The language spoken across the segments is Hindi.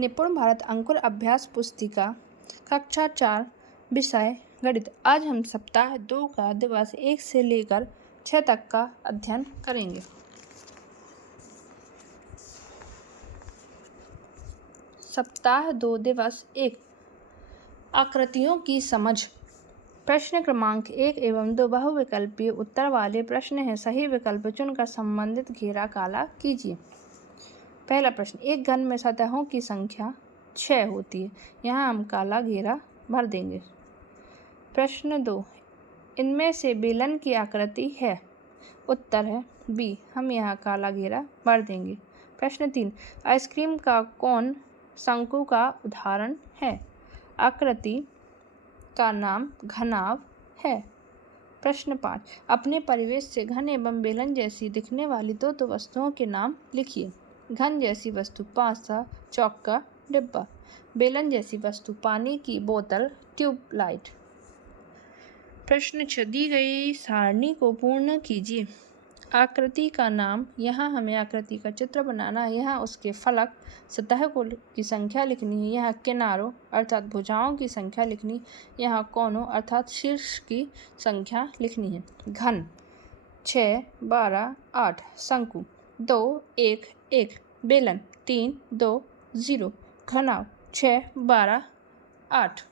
निपुण भारत अंकुर अभ्यास पुस्तिका कक्षा 4 विषय गणित। आज हम सप्ताह 2 का दिवस 1 से लेकर 6 तक का अध्ययन करेंगे। सप्ताह 2 दिवस 1 आकृतियों की समझ। प्रश्न क्रमांक 1 एवं 2 बहुविकल्पीय उत्तर वाले प्रश्न हैं। सही विकल्प चुनकर संबंधित घेरा काला कीजिए। पहला प्रश्न, एक घन में सतहों की संख्या 6 होती है। यहाँ हम काला घेरा भर देंगे। प्रश्न 2, इनमें से बेलन की आकृति है। उत्तर है बी, हम यहाँ काला घेरा भर देंगे। प्रश्न 3, आइसक्रीम का कोन शंकु का उदाहरण है। आकृति का नाम घनाभ है। प्रश्न 5, अपने परिवेश से घन एवं बेलन जैसी दिखने वाली दो वस्तुओं के नाम लिखिए। घन जैसी वस्तु पासा, चौक का डिब्बा। बेलन जैसी वस्तु पानी की बोतल, ट्यूबलाइट। प्रश्न 6, दी गई सारणी को पूर्ण कीजिए। आकृति का नाम, यहाँ हमें आकृति का चित्र बनाना है। यहाँ उसके फलक, सतह की संख्या लिखनी है। यहाँ किनारों अर्थात भुजाओं की संख्या लिखनी। यहाँ कोनों अर्थात शीर्ष की संख्या लिखनी है। घन 6, 12, 8। शंकु 2, 1, 1। बेलन 3, 2, 0। घनाभ 6, 12, 8।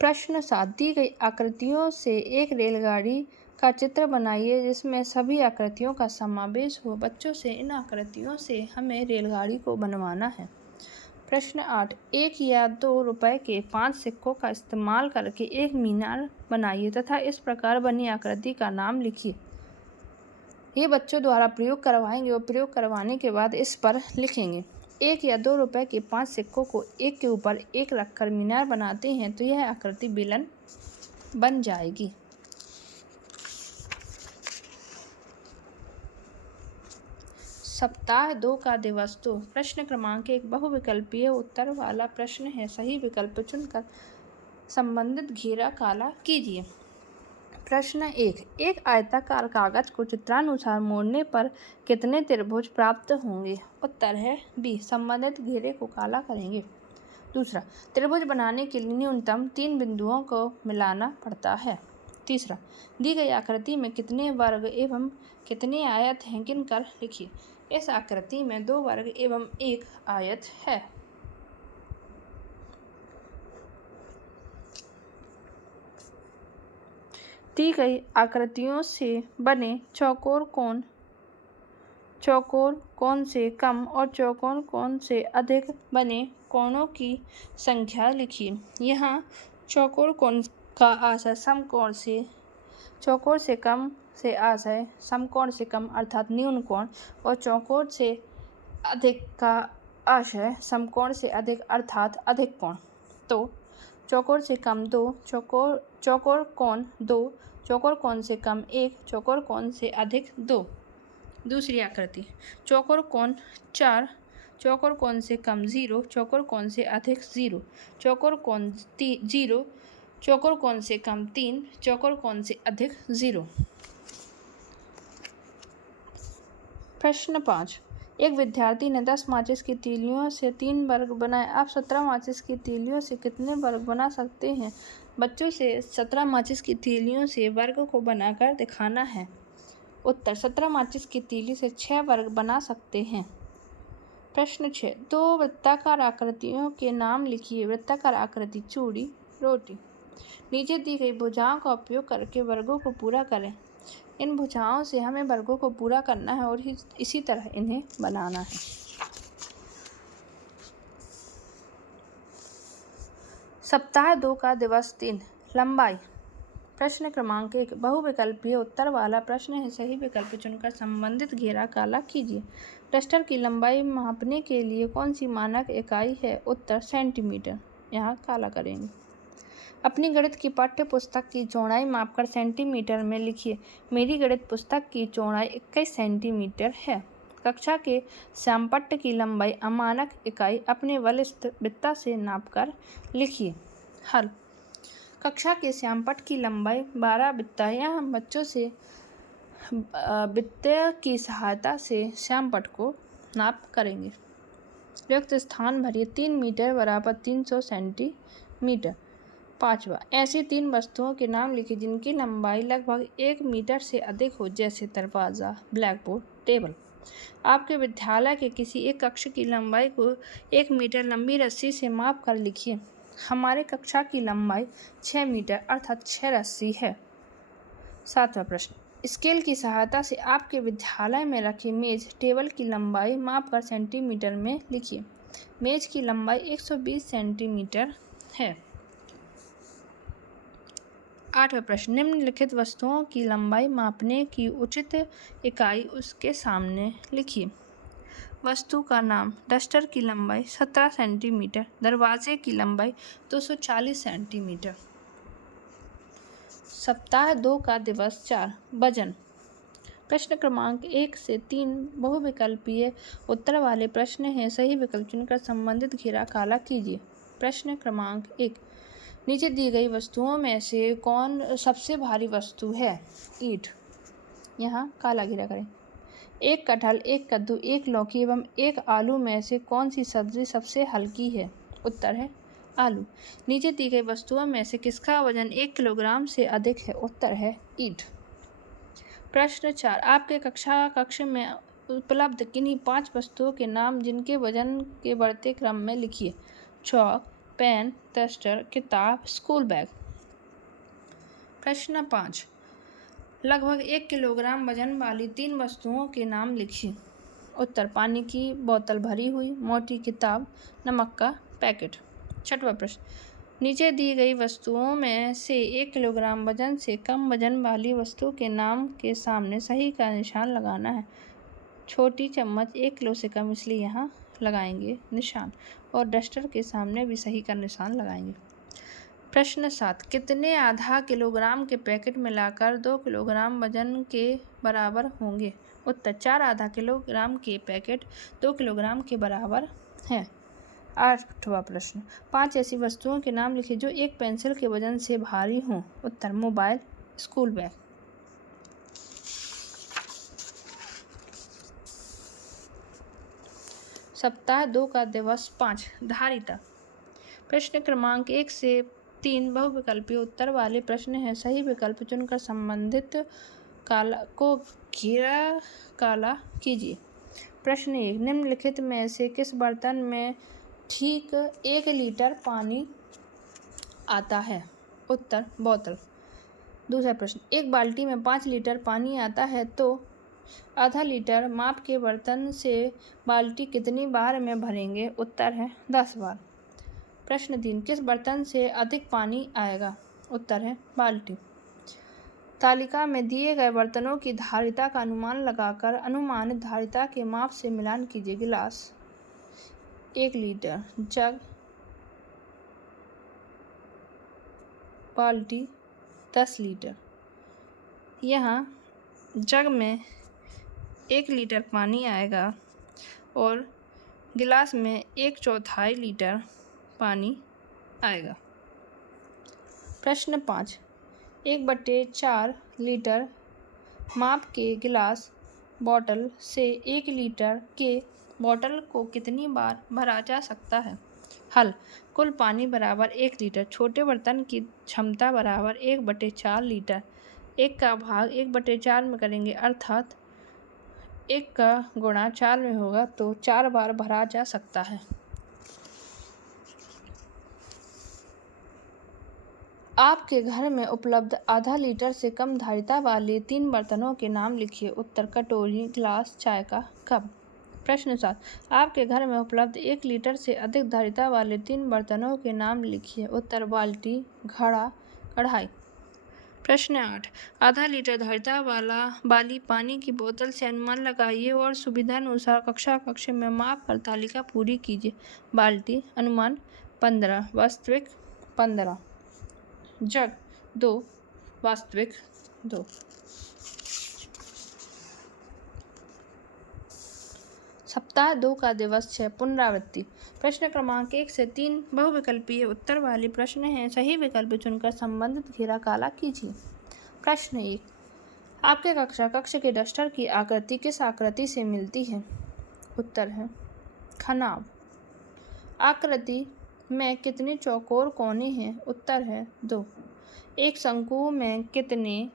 प्रश्न 7, दी गई आकृतियों से एक रेलगाड़ी का चित्र बनाइए जिसमें सभी आकृतियों का समावेश हो। बच्चों से इन आकृतियों से हमें रेलगाड़ी को बनवाना है। प्रश्न 8, 1 या 2 रुपए के 5 सिक्कों का इस्तेमाल करके एक मीनार बनाइए तथा इस प्रकार बनी आकृति का नाम लिखिए। ये बच्चों द्वारा प्रयोग करवाएंगे और प्रयोग करवाने के बाद इस पर लिखेंगे। 1 या 2 रुपए के 5 सिक्कों को एक के ऊपर एक रखकर मीनार बनाते हैं तो यह आकृति बेलन बन जाएगी। सप्ताह 2 का दिवस 2। प्रश्न क्रमांक 1 बहुविकल्पीय उत्तर वाला प्रश्न है। सही विकल्प चुनकर संबंधित घेरा काला कीजिए। प्रश्न 1, एक आयताकार कागज को चित्रानुसार मोड़ने पर कितने त्रिभुज प्राप्त होंगे। उत्तर है बी, संबंधित घेरे को काला करेंगे। दूसरा, त्रिभुज बनाने के लिए न्यूनतम 3 बिंदुओं को मिलाना पड़ता है। तीसरा, दी गई आकृति में कितने वर्ग एवं कितने आयत हैं, गिनकर लिखिए। इस आकृति में 2 वर्ग एवं 1 आयत है। दी गई आकृतियों से बने चौकोर कोण से कम और चौकोर कोण से अधिक बने कोणों की संख्या लिखिए। यहाँ चौकोर कोण का आशय समकोण से, चौकोर से कम से आशय समकोण से कम अर्थात न्यून कोण, और चौकोर से अधिक का आशय समकोण से अधिक अर्थात अधिक कोण। तो चौकोर से कम 2, चौकोर कोण 2, चौकोर कोण से कम 1, चौकोर कोण से अधिक 2। दूसरी आकृति, चौकोर कोण 4, चौकोर कोण से कम 0, चौकोर कोण से अधिक 0, चौकोर कोण 0, चौकोर कोण से कम 3, चौकोर कोण से अधिक 0। प्रश्न 5, एक विद्यार्थी ने 10 माचिस की तीलियों से 3 वर्ग बनाए। आप 17 माचिस की तीलियों से कितने वर्ग बना सकते हैं। बच्चों से 17 माचिस की तीलियों से वर्ग को बनाकर दिखाना है। उत्तर, 17 माचिस की तीली से 6 वर्ग बना सकते हैं। प्रश्न 6, 2 वृत्ताकार आकृतियों के नाम लिखिए। वृत्ताकार आकृति चूड़ी, रोटी। नीचे दी गई भुजाओं का उपयोग करके वर्गों को पूरा करें। इन भुजाओं से हमें वर्गों को पूरा करना है और इसी तरह इन्हें बनाना है। सप्ताह 2 का दिवस 3, लंबाई। प्रश्न क्रमांक 1 बहुविकल्पीय उत्तर वाला प्रश्न है। सही विकल्प चुनकर संबंधित घेरा काला कीजिए। डस्टर की लंबाई मापने के लिए कौन सी मानक इकाई है। उत्तर सेंटीमीटर, यहाँ काला करेंगे। अपनी गणित की पाठ्य पुस्तक की चौड़ाई मापकर सेंटीमीटर में लिखिए। मेरी गणित पुस्तक की चौड़ाई 21 सेंटीमीटर है। कक्षा के श्यामपट्ट की लंबाई अमानक इकाई अपने वरिष्ठ बित्ता से नापकर लिखिए। हल, कक्षा के श्यामपट्ट की लंबाई 12 बित्ता। यहाँ हम बच्चों से बित्ते की सहायता से श्यामपट्ट को नाप करेंगे। रिक्त स्थान भरिए। 3 मीटर बराबर 300 सेंटीमीटर। 5वां, ऐसी 3 वस्तुओं के नाम लिखिए जिनकी लंबाई लगभग 1 मीटर से अधिक हो, जैसे दरवाज़ा, ब्लैकबोर्ड, टेबल। आपके विद्यालय के किसी एक कक्ष की लंबाई को 1 मीटर लंबी रस्सी से माप कर लिखिए। हमारे कक्षा की लंबाई 6 मीटर अर्थात 6 रस्सी है। 7वां प्रश्न, स्केल की सहायता से आपके विद्यालय में रखे मेज टेबल की लंबाई माप कर सेंटीमीटर में लिखिए। मेज की लंबाई 120 सेंटीमीटर है। 8वां प्रश्न, निम्नलिखित वस्तुओं की लंबाई मापने की उचित इकाई उसके सामने लिखिए। वस्तु का नाम। डस्टर की लंबाई 17 सेंटीमीटर। दरवाजे की लंबाई 240 सेंटीमीटर। सप्ताह 2 का दिवस 4। वजन। प्रश्न क्रमांक 1 से 3 बहुविकल्पीय उत्तर वाले प्रश्न हैं। सही विकल्प चुनकर संबंधित घेरा काला कीजिए। प्रश्न क्रमांक 1, नीचे दी गई वस्तुओं में से कौन सबसे भारी वस्तु है? ईंट। यहाँ काला घेरा करें। 1 कटहल, 1 कद्दू, 1 लौकी एवं 1 आलू में से कौन सी सब्जी सबसे हल्की है? उत्तर है आलू। नीचे दी गई वस्तुओं में से किसका वजन 1 किलोग्राम से अधिक है? उत्तर है ईंट। प्रश्न 4, आपके कक्ष में उपलब्ध किन्हीं 5 वस्तुओं के नाम जिनके वजन के बढ़ते क्रम में लिखिए। चौक, पेन, डस्टर, किताब, स्कूल बैग। प्रश्न 5, लगभग 1 किलोग्राम वजन वाली 3 वस्तुओं के नाम लिखिए। उत्तर, पानी की बोतल भरी हुई, मोटी किताब, नमक का पैकेट। 6वां प्रश्न, नीचे दी गई वस्तुओं में से 1 किलोग्राम वजन से कम वजन वाली वस्तु के नाम के सामने सही का निशान लगाना है। छोटी चम्मच 1 किलो से कम, इसलिए यहाँ लगाएंगे निशान, और डस्टर के सामने भी सही का निशान लगाएंगे। प्रश्न 7, कितने आधा किलोग्राम के पैकेट मिलाकर 2 किलोग्राम वजन के बराबर होंगे? उत्तर, 4 आधा किलोग्राम के पैकेट 2 किलोग्राम के बराबर हैं। 8वां प्रश्न, 5 ऐसी वस्तुओं के नाम लिखिए जो एक पेंसिल के वजन से भारी हों। उत्तर, मोबाइल, स्कूल बैग। सप्ताह 2 का दिवस 5। धारिता। प्रश्न क्रमांक 1 से 3 बहुविकल्पीय उत्तर वाले प्रश्न हैं। सही विकल्प चुनकर संबंधित को घेरा काला कीजिए। प्रश्न 1, निम्नलिखित में से किस बर्तन में ठीक 1 लीटर पानी आता है? उत्तर, बोतल। दूसरा प्रश्न, एक बाल्टी में 5 लीटर पानी आता है तो आधा लीटर माप के बर्तन से बाल्टी कितनी बार में भरेंगे? उत्तर है 10 बार। प्रश्न 3, किस बर्तन से अधिक पानी आएगा? उत्तर है बाल्टी। तालिका में दिए गए बर्तनों की धारिता का अनुमान लगाकर अनुमानित धारिता के माप से मिलान कीजिए। गिलास 1 लीटर, जग बाल्टी 10 लीटर। यहाँ जग में 1 लीटर पानी आएगा और गिलास में 1/4 लीटर पानी आएगा। प्रश्न 5, 1/4 लीटर माप के गिलास बॉटल से 1 लीटर के बॉटल को कितनी बार भरा जा सकता है? हल, कुल पानी बराबर 1 लीटर। छोटे बर्तन की क्षमता बराबर 1/4 लीटर। 1 का भाग 1/4 में करेंगे, अर्थात 1 का गुणा 4 में होगा, तो 4 बार भरा जा सकता है। आपके घर में उपलब्ध आधा लीटर से कम धारिता वाले 3 बर्तनों के नाम लिखिए। उत्तर, कटोरी, ग्लास, चाय का कप। प्रश्न 7, आपके घर में उपलब्ध 1 लीटर से अधिक धारिता वाले 3 बर्तनों के नाम लिखिए। उत्तर, बाल्टी, घड़ा, कढ़ाई। प्रश्न 8, आधा लीटर धारिता वाली पानी की बोतल से अनुमान लगाइए और सुविधानुसार कक्ष में माप कर तालिका पूरी कीजिए। बाल्टी, अनुमान 15, वास्तविक 15। जग 2, वास्तविक 2। सप्ताह 2 का दिवस 6। पुनरावृत्ति। प्रश्न क्रमांक 1 से 3 बहुविकल्पीय उत्तर वाले प्रश्न हैं। सही विकल्प चुनकर संबंधित घेरा काला कीजिए। प्रश्न 1, आपके कक्ष के डस्टर की आकृति किस आकृति से मिलती है? उत्तर है खनाव। आकृति में कितने चौकोर कोने हैं? उत्तर है 2। एक शंकु में कितने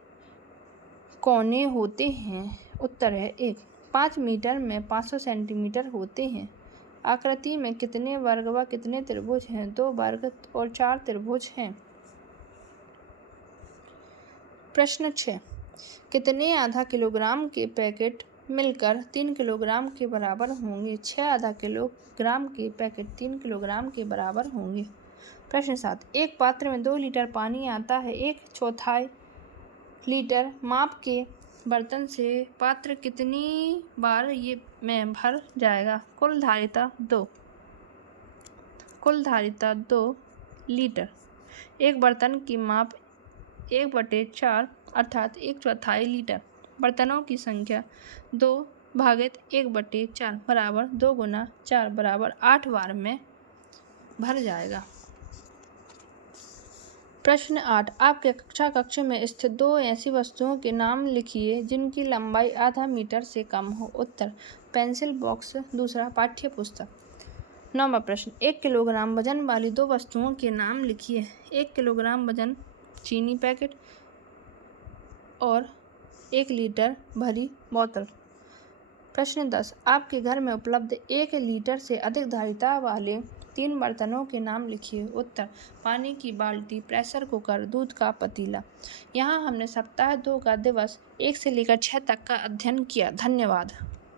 कोने होते हैं? उत्तर है 1। 5 मीटर में 500 सेंटीमीटर होते हैं। आकृति में कितने वर्ग व कितने त्रिभुज हैं? 2 वर्ग और 4 त्रिभुज हैं। प्रश्न 6। कितने आधा किलोग्राम के पैकेट मिलकर 3 किलोग्राम के बराबर होंगे? 6 आधा किलोग्राम के पैकेट 3 किलोग्राम के बराबर होंगे। प्रश्न 7। एक पात्र में 2 लीटर पानी आता है। 1/4 लीटर माप के बर्तन से पात्र कितनी बार में भर जाएगा? कुल धारिता 2 लीटर। एक बर्तन की माप 1/4 अर्थात 1/4 लीटर। बर्तनों की संख्या 2/1/4 बराबर 2 × 4 बराबर 8 बार में भर जाएगा। प्रश्न 8। आपके कक्षा कक्ष में स्थित 2 ऐसी वस्तुओं के नाम लिखिए जिनकी लंबाई आधा मीटर से कम हो। उत्तर पेंसिल बॉक्स, दूसरा पाठ्य पुस्तक। 9वां प्रश्न। 1 किलोग्राम वजन वाली 2 वस्तुओं के नाम लिखिए। 1 किलोग्राम वजन चीनी पैकेट और 1 लीटर भरी बोतल। प्रश्न 10। आपके घर में उपलब्ध 1 लीटर से अधिक धारिता वाले 3 बर्तनों के नाम लिखिए। उत्तर पानी की बाल्टी, प्रेशर कुकर, दूध का पतीला। यहाँ हमने सप्ताह 2 का दिवस 1 से लेकर 6 तक का अध्ययन किया। धन्यवाद।